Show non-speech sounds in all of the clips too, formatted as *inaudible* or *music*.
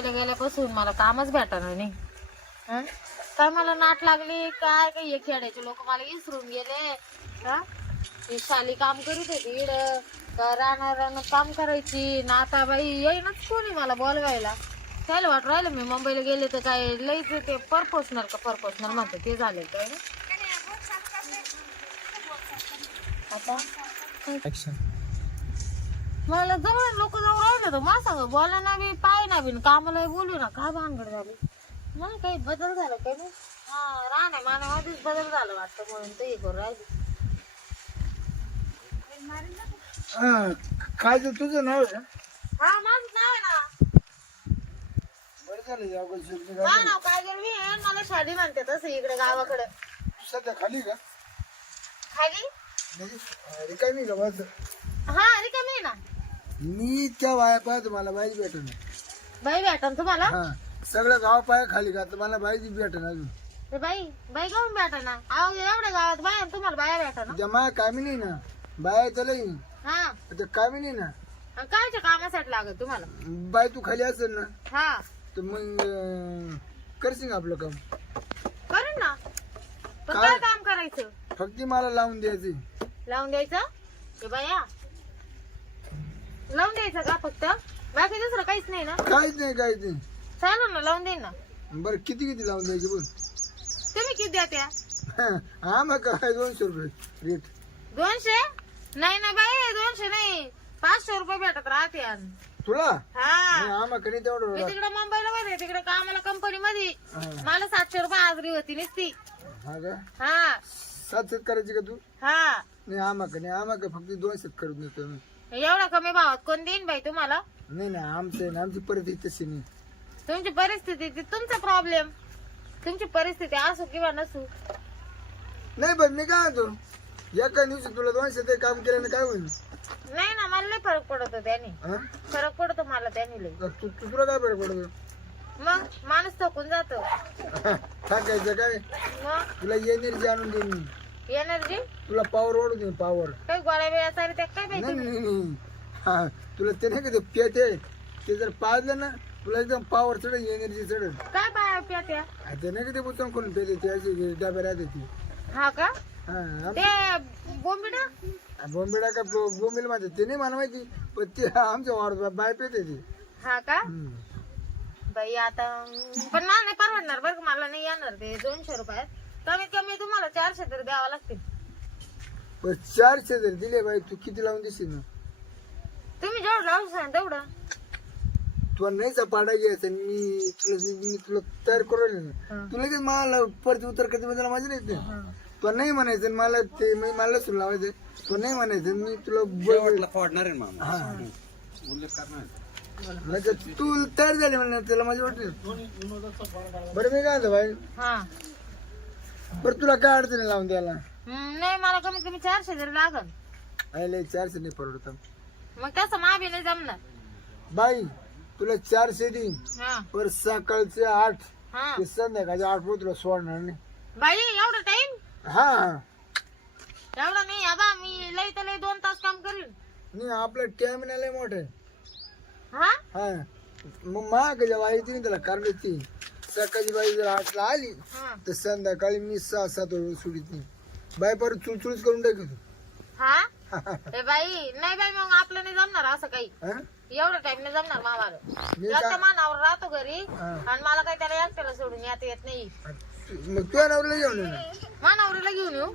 मुंबईला गेल्यापासून मला कामच भेटणार नाही. हं? काय मला नाट लागली काय काय हे खेड्याचे लोक मला विसरून गेले. हं? साली काम करीत होती इड राहणार काम करायची. ना आता बाई येईनच कोणी मला बोलवायला. त्याला वाट राहिलं मी मुंबईला गेले तर काय लईच ते परपोशनल का परपोशनल म्हणते ते झाले तर. आता? ऍक्शन मला जवळ लोक जवळ राहिले तर मला सांग बोला ना बी पाय ना बी कामाला बोलू ना. काय भानगड झाली? मला काही बदल झाला काही नाही? हा राहण्या बदल झाला वाटतं म्हणून ते हे करू राहिली काय ते तुझं नाव आहे हा माझं नाव आहे ना. बरं झालं या नाव काय मी? आहे मला शादी म्हणते तसं इकडे गावाकडे. सध्या खाली का? खाली? अरे काय नाही का बस हा अरे कमी आहे ना. मी त्या वाया पाहतो मला बाईच भेटन बाई भेटा तुम्हाला? हा सगळं गाव पाय खाली का मला बाईच भेटन अजून. ते बाई बाई काऊन भेटा ना अहो एवढ्या गावात बाया तुम्हाला बाया भेटा ना त्या मा कामी नाही ना बाया तर लई हा. त्या कामी नाही ना. आणि कायच्या कामासाठी लागत तुम्हाला? बाई तू खाली असेल ना हा. तर मग अं, करशील आपलं काम. करेन ना. पण काय? काय काम करायचं? फक्त मला लावून द्यायची. लावून द्यायचं? ते बाया लावून द्यायचं का फक्त? बाकी दुसरं काहीच नाही ना? काहीच नाही काहीच नाही. चालेल ना लावून देईन ना. बरं किती किती लावून द्यायची बोल? तुम्ही किती द्या त्या? हा मग काय दोनशे रुपये रेट दोनशे? नाही ना बाई दोनशे नाही. पाचशे रुपये भेटत राहते आणि. तुला? हा. आम्हा कडे तेवढं मी तिकडे मुंबईला मध्ये तिकडे कामाला कंपनी मध्ये हा. मला सातशे रुपये हाजरी होती नुसती. हा का? हा. सात शेत करायची का तू? हा. नाही आम्हा का नाही आम्हा का फक्त दोन शेत करत मी. एवढा कमी भावात कोण देईन बाई तुम्हाला? नाही नाही आमचं आहे ना आमची परिस्थिती तशी नाही. तुमची परिस्थिती ती तुमचा प्रॉब्लेम तुमची परिस्थिती असो किंवा नसू. नाही पण मी काय म्हणतो? एका दिवशी तुला दोनशे ते काम केल्याने काय होईल? नाही ना मला लय फरक पडतो त्याने. हा? फरक पडतो मला त्याने लय. तू तू- तुला काय फरक पडतो? मग माणूस थकून जातो. *laughs* टाकायचं काय? मग? तुला एनर्जी आणून देईन मी. एनर्जी तुला पॉवर वाढून देईन पॉवर काही गोळ्या वेळा चालू त्या काय नाही पाहिजे? नाही नाही हा तुला ते नाही का ते पेटे ते जर पाजलं ना तुला एकदम पॉवर चढेल एनर्जी चढेल. काय प्यात्या हा, ते नाही का ते ते डब्या राहते ती. हा का? हा आम- ते बोंबिडा? का बो- बोंबेला माझे ते नाही मला माहिती पण ते आमच्या वाढ बाय पेटे ते. हा का? हम्म. बाई आता पण मला नाही परवडणार बरं का मला नाही येणार ते दोनशे रुपयात. कमीत कमी तुम्हाला चारशे तरी द्यावं लागतील. पण चारशे जर दिले बाई तू किती लावून देशील ना तुम्ही जेवढं लावू सांग तेवढं. तुला नाही पाडा घ्यायचा? मी तुला मी तुला तयार करून हा. तुला लगेच मला परत उत्तर कधी मला माझं नाही ते तुला नाही म्हणायचं आणि मला ते मी मला सुरू लावायचं तू नाही म्हणायचं मी तुला बोल- फोडणार आहे मामा. हा. उल्लेख करणार म्हणजे तू तयार झाली म्हणणार त्याला माझी वाटली. बरं मी काय म्हणतो भाई हा. बरं तुला काय अडचणी लावून द्यायला? हम्म, नाही मला कमीत कमी चारशे तरी लागल. आयले चारशे नाही परवडत मग तसं माबी नाही जमणार. बाई तुला चारशे देईन. हा. पर सकाळचे आठ. हा. ते संध्याकाळचे आठ पोत तुला सोडणार नाही. बाई एवढं टाइम हा. हा एवढं नाही आबा मी लई तर लई दोन तास काम करीन. नाही आपलं टॅमिना लय मोठं आहे. हा? हा. मग महाग जेव्हा येते ना त्याला कारण ती. सकाळची बाई जर आठला आली हा. तर संध्याकाळी मी सहा सात वेळ सोडित नाही. बाई परत चुळचुळच करून टाकतो हा? ए बाई नाही बाई मग आपलं नाही जमणार असं काही. हा? एवढं टाइम नाही जमणार मामाला. मी जास्त काय मानावर राहतो घरी हा. आणि मला काही त्याला एकट्याला सोडून येता येत नाही. मग तुझ्या नवऱ्याला घेऊन ये ना. मानावरीला घेऊन येऊ?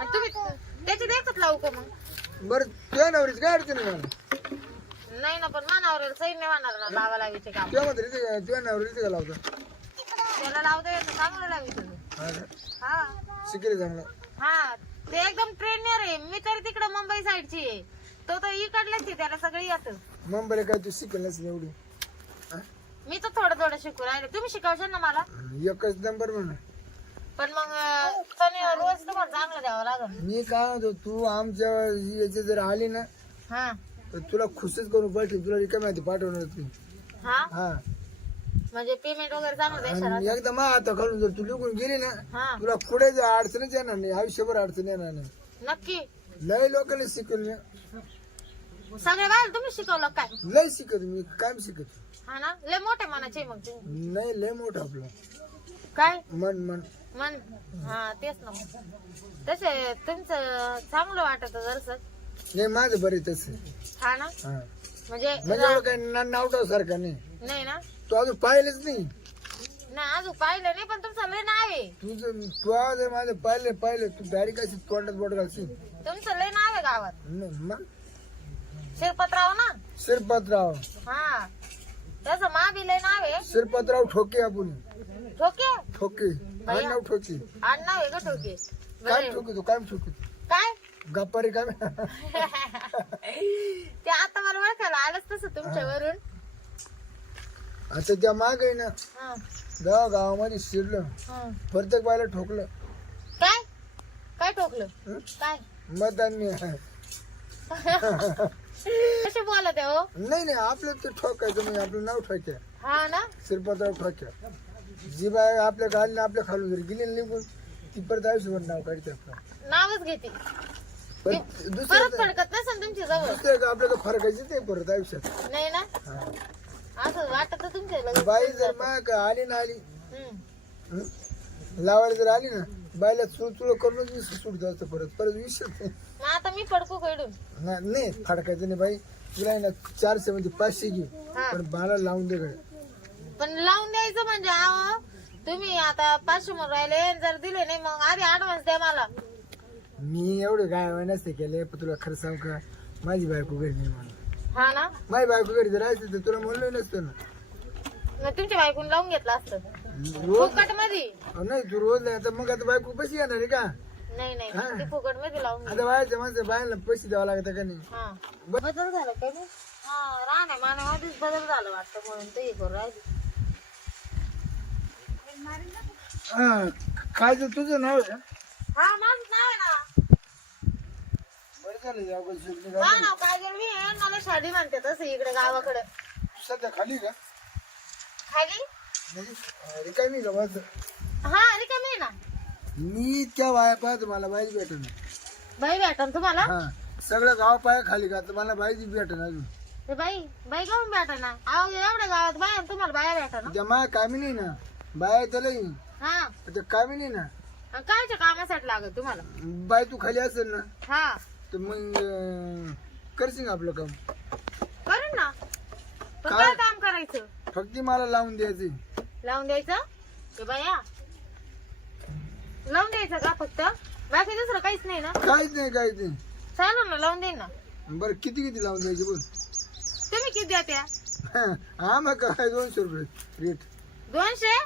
आणि तुम्ही त्याची देखत लावू का मग? बरं तुझ्या नवरीच काय अडचण आहे मला? नाही ना पण मानावरीला सही नाही म्हणणार ना लावा लावीचे काम तुझ्या का लावतो? त्याला लावता येतं चांगलं लावी तुम्ही. हा का? हा. शिकेल चांगला. हा ते एकदम ट्रेनर आहे. मी तरी तिकडे मुंबई साईडची आहे. तो तर इकडलाच आहे त्याला सगळं येतं. मुंबईला काय तू शिकेल नसेल एवढी? हा? मी तर थोडं थोडं शिकू राहिले. तुम्ही शिकवशाल ना मला? एकच नंबर म्हणा पण मग अं, रोज तुम्हाला चांगलं द्यावं लागल. मी काय म्हणतो तू आमच्या याचे जर आली ना हा. तर तुला खुशच करून पाठव तुला रिकामी माहिती पाठवणार तू हा? हा. म्हणजे पेमेंट वगैरे चांगलं द्यायचं आणि एकदा मग आता घालून जर तू निघून गेली ना हा. तुला पुढे जर अडचणच येणार नाही आयुष्यभर अडचण येणार नाही. नक्की. लय लोकांनी शिकवलं सगळे बाहेर तुम्ही शिकवलं काय? लय शिकत मी काय शिकत हा ना? लय मोठे मनाचे मग तुम्ही. नाही लय मोठं आपलं. काय? मन मन. मन. हा तेच ना. तसे तुमचं चांगलं वाटत जरस नाही माझं बरे तसं हा ना? म्हणजे म्हणजे एवढं काही ना- नावटाव सारखं नाही. नाही ना? तू अजून पाहिलेच नाही. नाही अजून पाहिलं नाही पण तुमचं लय नाव आहे. तुझं तू आज माझं पाहिले पाहिले. तू डायरेक्ट अशी तोंडात बोट घालशील? तुमचं लय नाव आहे गावात. नाही, मग? शिरपतराव ना? शिरपतराव. हा. त्याचं मा बी लय नाव आहे. शिरपतराव ठोके आपण. ठोके? ठोके. हा नाव ठोके. आड नाव आहे का ठोके. काय बरं. ठोके तू? काय ठोके काय? गप्पारी काय *laughs* ते आता मला ओळखायला आलंच तसं तुमच्यावरून. आता त्या माग आहे ना हा, गाव गावामध्ये शिरलं. हा. प्रत्येक बायला ठोकलं. काय? काय ठोकलं? हं? काय? मतांनी कसे बोलत आहे हो? नाही नाही आपलं ते ठोकायचं म्हणजे आपलं नाव ठोक्या. हा ना? शिरपतराव ठोक्या. जी बाय आपल्या खाली आपल्या खालून जर गेली ना निघून ती परत आयुष्यभर नाव काढते आपलं. नावच घेते. पण परत दुसरं फडकत नसेल तुमच्या जवळ आपल्याला फरकायचं ते परत आयुष्यात नाही ना हा. असं वाटत तुमच्या लगेच. बाई जर मग आली ना आली. हं? लावायला जर आली ना बायला चुळ चुळ करूनच विष सुटत असतं परत परत विष मग आता मी पडकू खेळून नाही फडकायचं नाही बाई तुला आहे ना चारशे म्हणजे पाचशे घे हा. पण बाला लावून दे गड्या. पण लावून द्यायचं म्हणजे आहो तुम्ही आता पाचशे म्हणून राहिले जर दिले नाही मग आधी ऍडव्हान्स द्या मला मी एवढे गाय नसते केले पण तुला खरं सांग का? माझी बायको घरी नाही म्हणून. हा ना? माझी बायको घरी जर राहायचं तर तुला म्हणलं नसतं ना. मग तुमच्या बायकून लावून घेतलं असतं रोज फुकटमध्ये अहो, नाही तू रोज नाही. आता मग आता बायको कशी येणार आहे का? नाही नाही हा. ते फुकटमध्ये लावून घे. आता बायच्या माणसं बायला पैसे द्यावं लागतं का नाही? हा. बदल झाला का नाही? हा राहण्या मानवामध्येच बदल झाला वाटतं म्हणून ते हे करू राहिली. हा, काय तर तुझं नाव आहे? हा माझं या मला म्हणते तसं इकडे गावाकडे. सध्या खाली का? खाली? म्हणजे का हा रिकामी आहे ना. मी त्या वाया पाहतो मला बाईच भेटन बाई भेटन तुम्हाला? हा सगळं गाव पाया खाली का? तर मला बाईच भेटन अजून. ते बाई बाई गाऊन भेटा ना? अहो एवढ्या गावात बाय आणि तुम्हाला बाया भेटा ना? त्या मा कामी नाही ना? बाया त्याला येईन हा. त्या कामी नाही ना? आणि कायच्या कामासाठी लागत तुम्हाला? बाय तू खाली असेल ना? हा. तर मग अं, करशील का आपलं काम? करेन ना. पण काय? काय काम करायचं. फक्त मला लावून द्यायचे. लावून द्यायचं? ते बाया. लावून द्यायचं का फक्त? बाकी दुसरं काहीच नाही ना? काहीच नाही काहीच नाही. चालेल ना लावून देईन ना. बरं किती किती लावून द्यायचे बोल? तुम्ही किती द्या त्या? *laughs* हा मग काय दोनशे रुपये रेट दोनशे?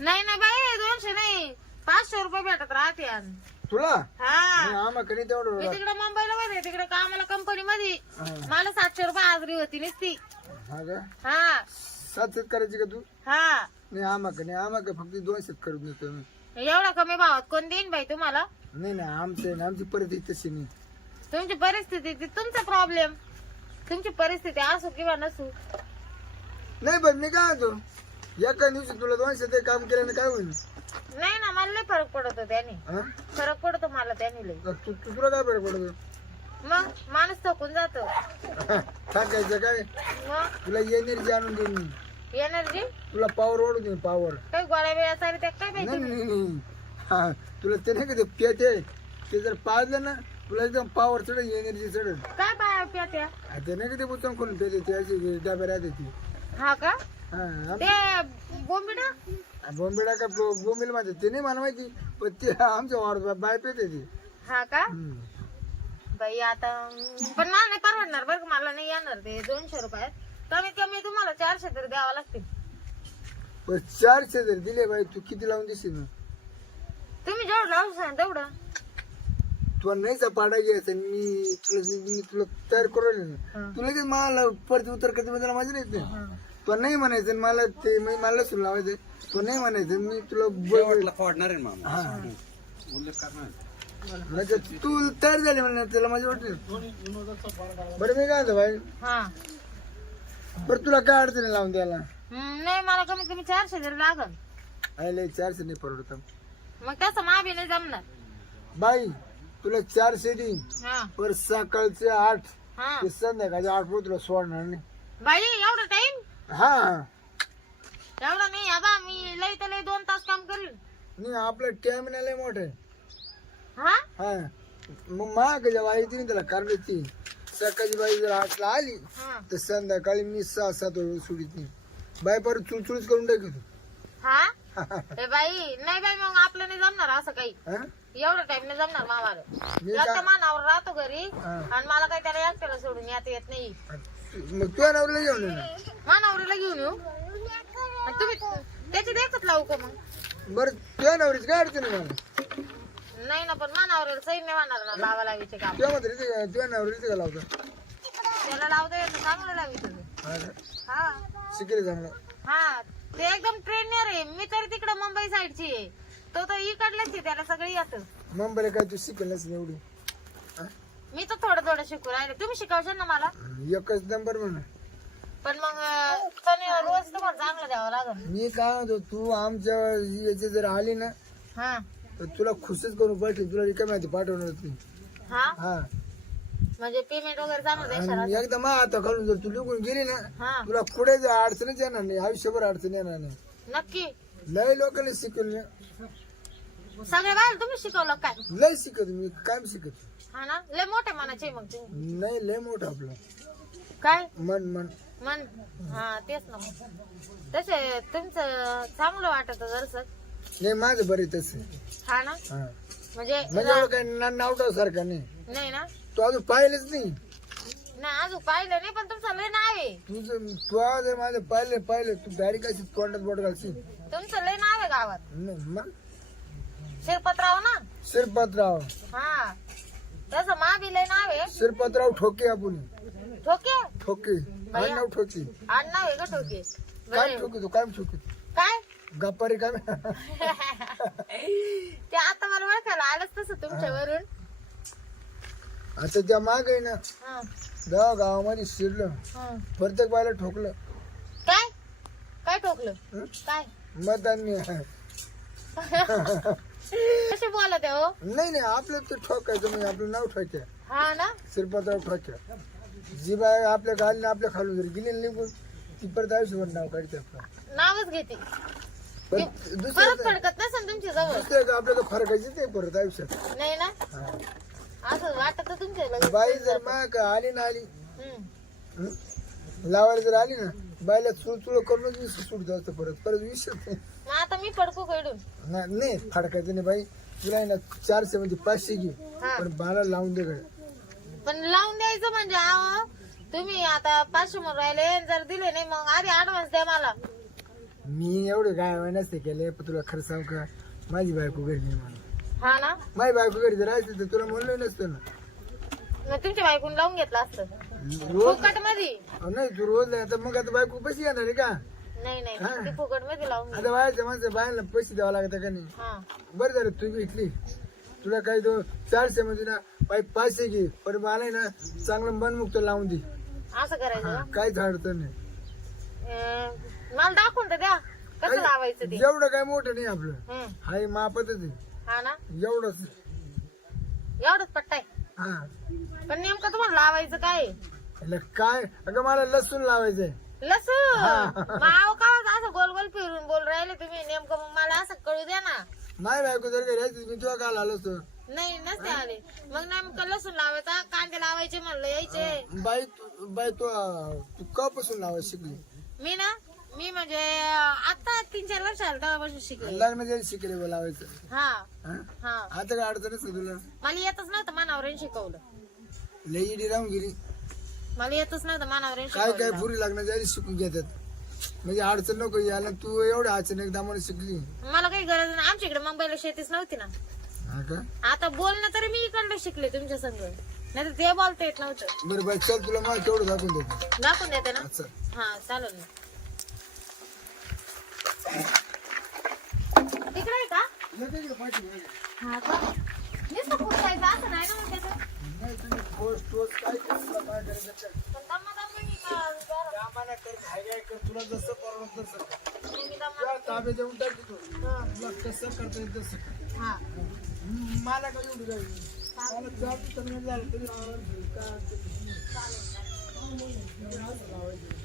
नाही ना बाई दोनशे नाही. पाचशे रुपये भेटत राहते आणि. तुला? हा. आम्हा कडे तेवढं मी तिकडे मुंबईला मध्ये तिकडे कामाला कंपनी मध्ये मला सातशे रुपये हाजरी होती नुसती हा का? हा. सात करायची का तू? हा. नाही आम्हा नाही आम्हा फक्त दोन शेत करून देतो मी. एवढा कमी भावात कोण देईन बाई तुम्हाला? नाही नाही आमचं आमची परिस्थिती तशी नाही. तुमची परिस्थिती ती तुमचा प्रॉब्लेम तुमची परिस्थिती असो किंवा नसू. नाही पण मी काय होतो एका दिवशी तुला दोनशे ते काम केल्याने काय होईल? नाही ना मला लय फरक पडतो त्याने. हा? फरक पडतो मला त्याने लय. तर तू तू- तुला काय बरं पडतो? मग माणूस थकून जातो. टाकायचं काय? मग? तुला एनर्जी आणून देईन मी. एनर्जी तुला पॉवर ओढून देईन पॉवर काही गोळ्या त्या काय नाही पाहिजे नाही नाही. हा तुला ते नाही का ते पेते ते जर पाजलं ना तुला एकदम पॉवर चढेल एनर्जी चढेल. काय बाया हा, ते नाही का ते खोलून पेते डब्या राहते ती. हा का? हा ते बोंबिडा बॉम्बेला का बो- बोंबेला ते नाही मला माहिती पण ते आमच्या वावर बाय पेते ती. हा का? हम्म. बाई आता पण मला नाही परवडणार बरं का मला नाही येणार ते दोनशे रुपयात. कमीत कमी तुम्हाला चारशे तरी द्यावं लागतील. पण चारशे जर दिले बाई तू किती लावून देशील ना तुम्ही जेवढं लावू सांग तेवढं. तुला नाही पाडा घ्यायचा मी तुला मी तुला तयार करू ना हा. तुला लगेच मला परत उत्तर करते म्हणजे माझी नाही. हा. तू नाही म्हणायचं आणि मला ते मी मला सुरू लावायचं तू नाही म्हणायचं मी तुला बोल- शेवटला फोडणार आहे मामा? हा. उल्लेख करणार म्हणजे तू तयार झाली म्हणा त्याला माझी वाटली. बरं मी काय म्हणतो भाई हा. बरं तुला काय अडचणी लावून द्यायला? हम्म, नाही मला कमीत कमी चारशे तरी लागल. आयला चारशे नाही परवडत. मग तसं माबी नाही जमणार. बाई तुला चारशे देईन. हा. पर सकाळचे आठ. हा. ते संध्याकाळचे आठ पर्यंत तुला सोडणार नाही. बाई एवढा टाइम हा. एवढं नाही आबा मी लई तर लई दोन तास काम करीन. नाही आपलं टॅमिनल लय मोठं आहे. हा? हा. मग महाग जेव्हा त्याला कारण ती सकाळची बाई जर आठला आली हा. तर संध्याकाळी मी सहा सात वेळ सोडित नाही. बाई परत चुळचुळीच करून टाकतो हा? ए बाई नाही बाई मग आपलं नाही जमणार असं काही. हा? एवढं टाइम नाही जमणार मामाला. मी एकटा का मानावर राहतो घरी हा. आणि मला काही त्याला एकट्याला सोडून येता येत नाही. मग तुझ्या नवऱ्याला घेऊन ये ना. मानावरीला घेऊन येऊ. आणि तुम्ही त्याची देखत लावू का मग? बरं तुझ्या नवरीच काय अडचण आहे मला? नाही ना पण मानावरीला सही नाही म्हणणार ना लावा लावीचे काम तुझ्या मात्र तुझ्या नवरीच का लावता. त्याला लावता येत चांगलं लावी तुम्ही. हा का? हा. शिकेल चांगलं. हा ते एकदम ट्रेनर आहे. मी तरी तिकडे मुंबई साईडची आहे. तो तर इकडलाच आहे त्याला सगळं येतं. मुंबईला काय तू शिकेल नसेल एवढी. हा? मी तर थोडं थोडं शिकू राहिले. तुम्ही शिकवशाल ना मला? एकच नंबर म्हणा पण मग अं, रोज तुम्हाला चांगलं द्यावं लागेल. मी काय म्हणतो तू आमच्या याची जर आली ना हा. तर तुला खुशच करून पाठवी तुला रिकामी माहिती पाठवणार ती हा? हा. म्हणजे पेमेंट वगैरे चांगलं द्यायचं आणि एकदा मा आता खालून जर तू लिहून गेली ना हा. तुला पुढे जर अडचणच येणार नाही. आयुष्यभर अडचण येणार नाही. नक्की. लय लोकांनी शिकवलं. सगळे बाहेर तुम्ही शिकवलं काय? लय शिकत मी. काय शिकत हा ना? लय मोठे मनाचे मग तुम्ही. नाही लय मोठं आपलं. काय? मन मन. मन. हा तेच ना मग. तसे तुमचं चांगलं वाटत जरस नाही माझं बरं तसं. हा ना? हा. म्हणजे म्हणजे एवढं काय ना- सारखं नाही. नाही ना? तू अजून पाहिलेच नाही. नाही अजून पाहिलं नाही पण तुमचं लय नाव आहे. तुझं तू जर माझं पाहिले पाहिले. तू डायरेक्ट अशी तोंडात बोट घालशील? तुमचं लय नाव आहे गावात. नाही मग? शिरपतराव ना? शिरपतराव. हा. मा नाव आहे. शिरपतराव ठोके आपण. ठोके? ठोके. काय नाव ठोके? आडनाव आहे का ठोके? काय. ठोके तू? काय ठोके? काय? गप्पारी काय? *laughs* ते आता मला ओळखायला आलंच तसं तुमच्यावरून. आता त्या माग आहे ना हा, गाव गावामध्ये शिरलं. हा. प्रत्येक बायला ठोकलं. काय? काय ठोकलं? हं? काय? मतांनी *laughs* कसे बोलत आहे हो? नाही नाही आपलं ते ठोकायचं म्हणजे आपलं नाव ठोक्या हा ना? शिरपतराव ठोक्या जी बाय आपल्या घालून आपल्या खालून जर गेली ना निघून ती परत आयुष्यभर नाव काढते आपलं. नावच घेते. पण परत दुसरं फडकत नसेल तुमच्या जवळ. आपल्याला फरकायचं ते परत आयुष्यात. नाही ना? हा. असं वाटत तुमच्या लगेच. बाई जर मग आली ना आली. हं? लावायला जर आली ना बायला चुळ चुळ करूनच विष सुटत असतं परत परत विष मग आता मी पडकू खेळून नाही फडकायचं नाही बाई. तुला आहे ना चारशे म्हणजे पाचशे घे. हा. पण बाला लावून दे गड्या. पण लावून द्यायचं म्हणजे आव तुम्ही आता पाचशे म्हणून राहिले जर दिले नाही मग आधी ऍडव्हान्स द्या मला. मी एवढे काय नसते केले पण तुला खरं सांग का? माझी बायको घरी नाही मला हा ना? माझी बायको घरी जर राहायची तर तुला म्हणलं नसतं ना. मग तुमच्या बायकून लावून घेतलं असतं. रोज फुकटमध्ये अहो, नाही तू रोज नाही तर मग आता बायको पैसे येणार आहे का? नाही फुकटमध्ये लावून पैसे द्यावा लागतात का नाही? बरं झालं तू भेटली तुला काही तो चारशे म्हणजे ना बाई पाचशे घे. पण मला आहे ना चांगलं मनमुक्त लावून दे. असं करायचं काय झाड तर नाही. मला दाखवून तर द्या. कसं लावायचं काय मोठं नाही आपलं. हम्म. हाय आहे एवढंच. एवढंच पट्टाय हा. पण नेमकं तुम्हाला लावायचं काय? काय? अगं मला लसूण लावायचंय. लसूण. हा. माव का असं गोल गोल फिरून बोल राहिले तुम्ही. नेमकं मग मला असं कळू द्या ना. नाही बायको जर घरी मी तुला काल आलो असतो. नाही नसते आले. मग नेमकं लसूण लावायचा कांदे लावायचे म्हणलं यायचे. बाई तू- बाई तू अं, तू कपासून शिकली? मी ना मी म्हणजे आता तीन चार वर्ष आलं तेव्हापासून शिकले. लग्न जरी शिकले बा लावायचं. हा. हा? हा. आता काय अडचणच तुला? मला येतच नव्हतं मानावरेन शिकवलं. लई इडी राहून गेली. मला येतच मानावरेन काय काय पुरी लग्न जरी शिकून घेतात. म्हणजे अडचण नको याला तू एवढं अडचण एकदा मला शिकली. मला काही गरज नाही. आमच्या इकडे मुंबईला शेतीच नव्हती ना. हा का? आता बोलणं तरी मी इकडलं शिकले तुमच्या संग. नाही तर ते बोलता येत नव्हतं. बरं बाई चल तुला मला तेवढं दाखवून देतो. दाखवून देते ना? हा चालेल ना. तिकडे आहे का? हा का? असं नाही ना नाही तुम्ही काय करायचं? पण दम्मा दम्मा का कामाला कर, कर, तुला जसं परवडत तसं कर. दम्मा- तुला ताबे देऊन टाक तू तुला कसं करता येईल तसं कर. हा. हम्म, मला काय एवढं काय मला जास्त कमी झालं तरी आराम होईल. काय अडचण नाही.